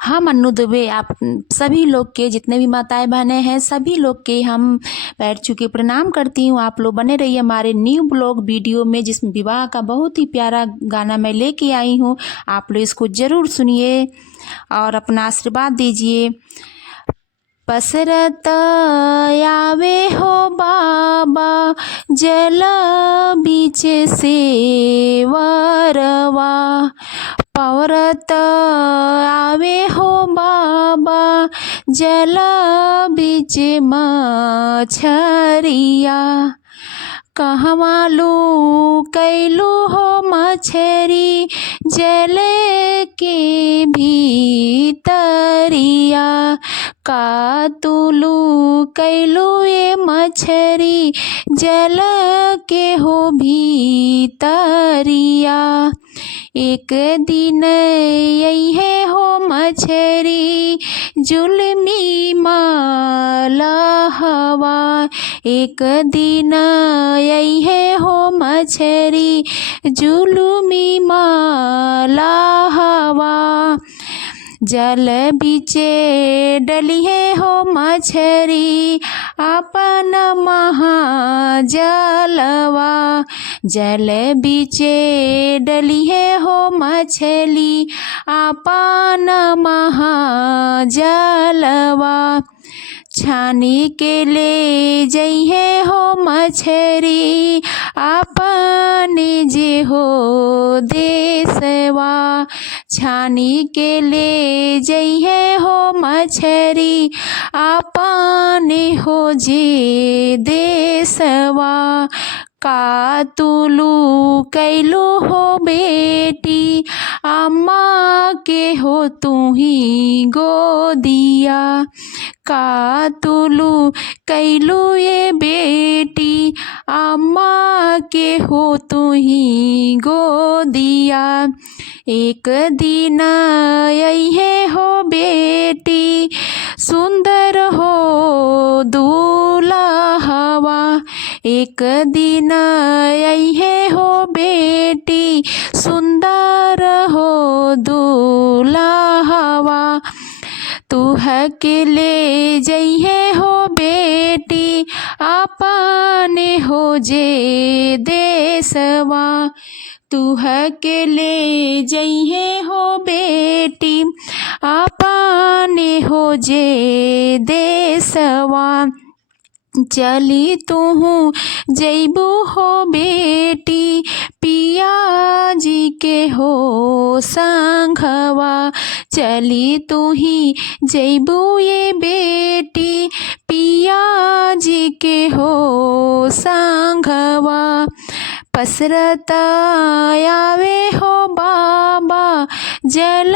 हम अन्नू दुबे आप सभी लोग के, जितने भी माताएं बहनें हैं, सभी लोग के हम पैर छू के प्रणाम करती हूँ। आप लोग बने रहिए हमारे न्यू ब्लॉग वीडियो में, जिसमें विवाह का बहुत ही प्यारा गाना मैं लेके आई हूँ। आप लोग इसको ज़रूर सुनिए और अपना आशीर्वाद दीजिए। पसरत आवे हो बाबा जल बीच से वरवा, पवरत आवे हो बाबा जल बीच मछरिया, कहवा लू कैलू हो मछरी जल के भीतरिया, का तुलू कैलू ये मछरी जल के हो भीतरिया, एक दिन यही है हो मछरी जुल्मी मालहवा, एक दिन यही है हो मछरी जुल्मी मालहवा, जल बीचे डली है हो मछरी अपन महाजलवा, जल बीचे डली है हो मछली अपन महाजलवा, छानी के ले जई है हो मछरी अपने जे हो देसवा, छानी के ले जई है हो मछरी अपने हो जे देसवा, का तुलू कैलू हो बेटी अम्मा के हो तू ही गोदिया, का तुलू कैलू ये बेटी अम्मा के हो तू ही गोदिया, एक दिन यही है हो बेटी सुंदर हो दूल्हवा, एक दिन यही है हो बेटी सुंदर हो दूल्हवा, तू है के ले जई है हो बेटी अपने हो जे देसवा, तू है के ले जई है हो बेटी अपने हो जे देसवा, चली तू जैबू हो बेटी पिया जी के हो संघवा, चली तू ही जैबू ये बेटी पिया जी के हो संघवा, पसरत आवे हो बाबा जल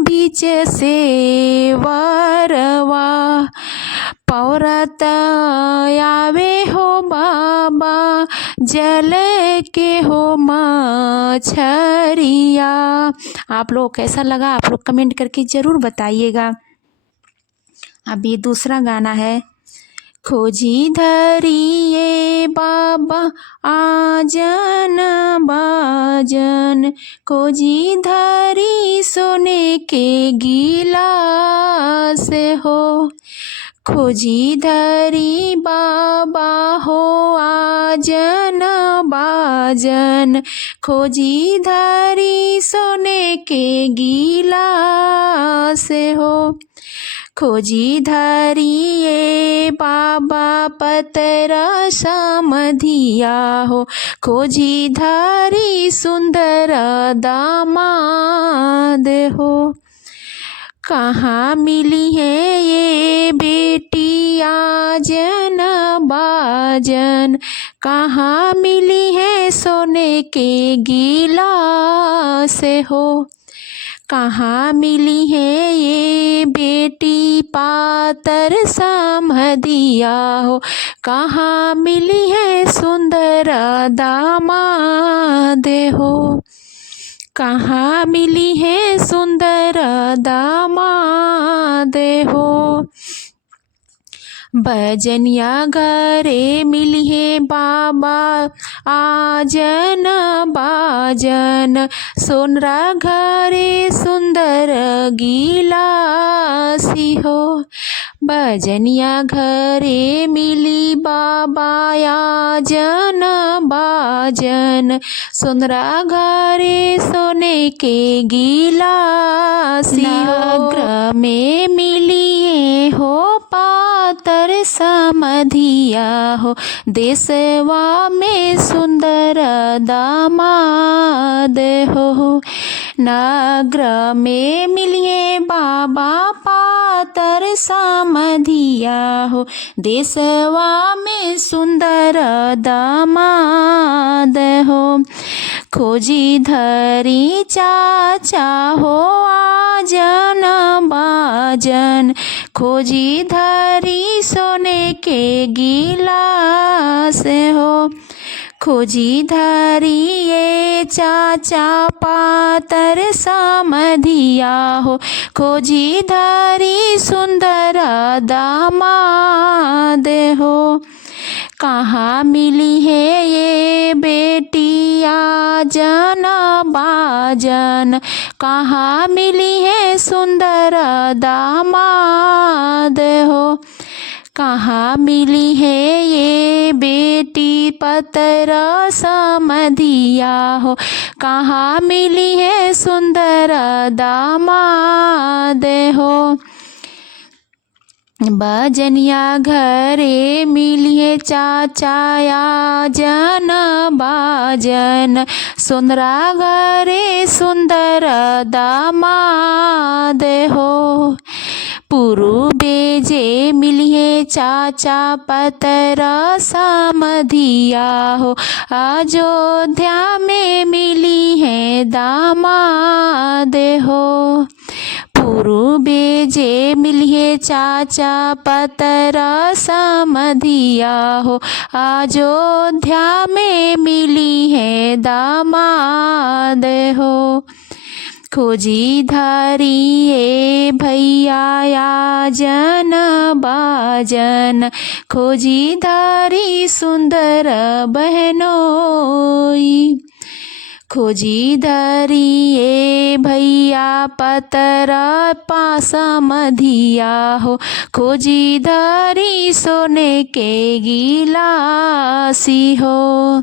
बीच से वरवा, पवरत आवे हो बाबा जल के हो मछरिया। आप लोग कैसा लगा आप लोग कमेंट करके ज़रूर बताइएगा। अब ये दूसरा गाना है, खोजी धरिए बाबा आजन बाजन, खोजी धरी सोने के गिलास हो, खोजी धरी बाबा हो आजन बाजन, खोजी धरी सोने के गिलास हो, खोजी धरिए बाबा पतरा समधिया हो, खोजी धरी सुंदर दामाद हो, कहाँ मिली है ये बेटी आजन बाजन, कहाँ मिली है सोने के गिलास हो, कहाँ मिली है ये बेटी पातर समधिया हो, कहाँ मिली है सुंदर दामाद हो, कहाँ मिली है सुंदर दामाद हो, भजनिया घरे मिलिए बाबा आजन बाजन, सोनरा घरे सुंदर गिलासी हो। भजनिया घरे मिली बाबा आजन बाजन, सोनरा घरे सोने के गिलासी हो। नगर में मिलिए हो पातर समधिया हो, देशवा में सुंदर दामाद हो। नगर में मिलिए बाबा पातर समधिया हो, देशवा में सुंदर दामाद हो। खोजी धरी चाचा हो आजन बाजन, खोजी धरी सोने के गिलास हो। खोजी धरी ये चाचा पातर समधिया हो, खोजी धरी सुंदर दामाद हो। कहाँ मिली है ये बेटी आजन बाजन, कहाँ मिली है सुंदर दामाद हो। कहाँ मिली है ये बेटी पतर समधिया हो, कहाँ मिली है सुंदर दामाद हो। भजनिया घरे मिलिए चाचा आजन बाजन, सोनरा घरे सुंदर दामाद हो। पूर्वे जे मिलिए चाचा पतर समधिया हो, अयोध्या में मिली है दामाद हो। पूर्वे जे मिलिए चाचा पतर समधिया हो, अयोध्या में मिली है दामाद हो। खोजी धरिए भैया आजन बाजन, खोजी धरी सुंदर बहनोई। खोजी धरिए भैया पतर समधिया हो, खोजी धरी सोने के गिलासी हो।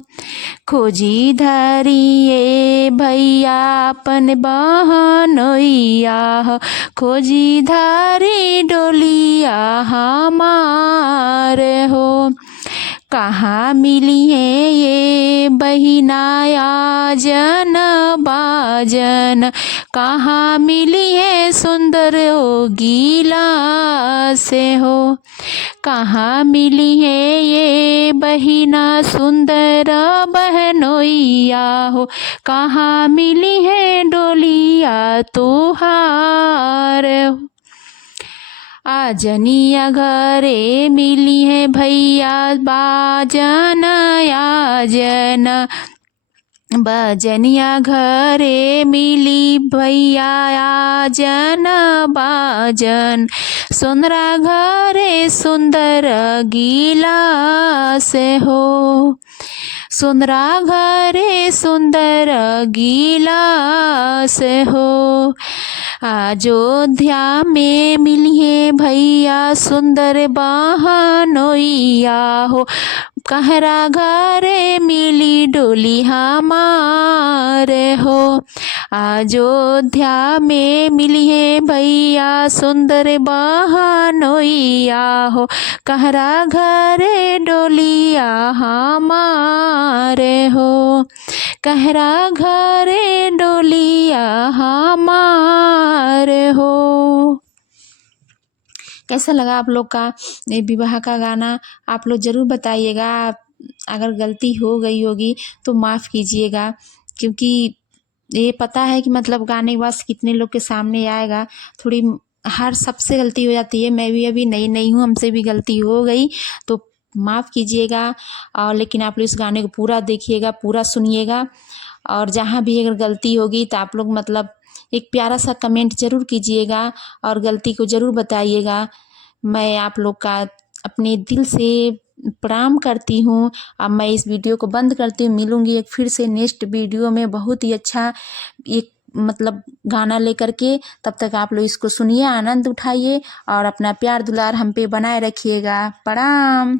खोजी धरिए भैया अपन बहनोइया हो, खोजी धरी डोलिया हमार हो। कहाँ मिली है ये बहिना आजन बाजन, कहाँ मिली है सुंदर ओ गीला से हो। कहाँ मिली है ये बहिना सुंदर बहनोइया हो, कहाँ मिली है डोलिया तुहार हो। आजनिया घरे मिली है भैया बाजन आजन, भजनिया घरे मिली भैया आजन बाजन, सोनरा घरे सुंदर गिलास हो। सोनरा घरे सुंदर गिलास हो। अयोध्या में मिलिए भैया सुंदर बहनोइया हो, कहरा घरे मिली डोली हमार हो। अयोध्या में मिलिए भैया सुंदर बहनोइया हो, कहरा घरे डोलिया हमार हो। कहरा घरे डोलिया हमार हो। कैसा लगा आप लोग का ये विवाह का गाना? आप लोग ज़रूर बताइएगा। अगर गलती हो गई होगी तो माफ़ कीजिएगा, क्योंकि ये पता है कि मतलब गाने के बाद कितने लोग के सामने आएगा। थोड़ी हर सबसे गलती हो जाती है, मैं भी अभी नई नई हूँ, हमसे भी गलती हो गई, तो माफ़ कीजिएगा। और लेकिन आप लोग इस गाने को पूरा देखिएगा, पूरा सुनिएगा, और जहाँ भी अगर गलती होगी तो आप लोग मतलब एक प्यारा सा कमेंट ज़रूर कीजिएगा और गलती को ज़रूर बताइएगा। मैं आप लोग का अपने दिल से प्रणाम करती हूँ। अब मैं इस वीडियो को बंद करती हूँ, मिलूँगी एक फिर से नेक्स्ट वीडियो में बहुत ही अच्छा एक मतलब गाना लेकर के। तब तक आप लोग इसको सुनिए, आनंद उठाइए और अपना प्यार दुलार हम पे बनाए रखिएगा। प्रणाम।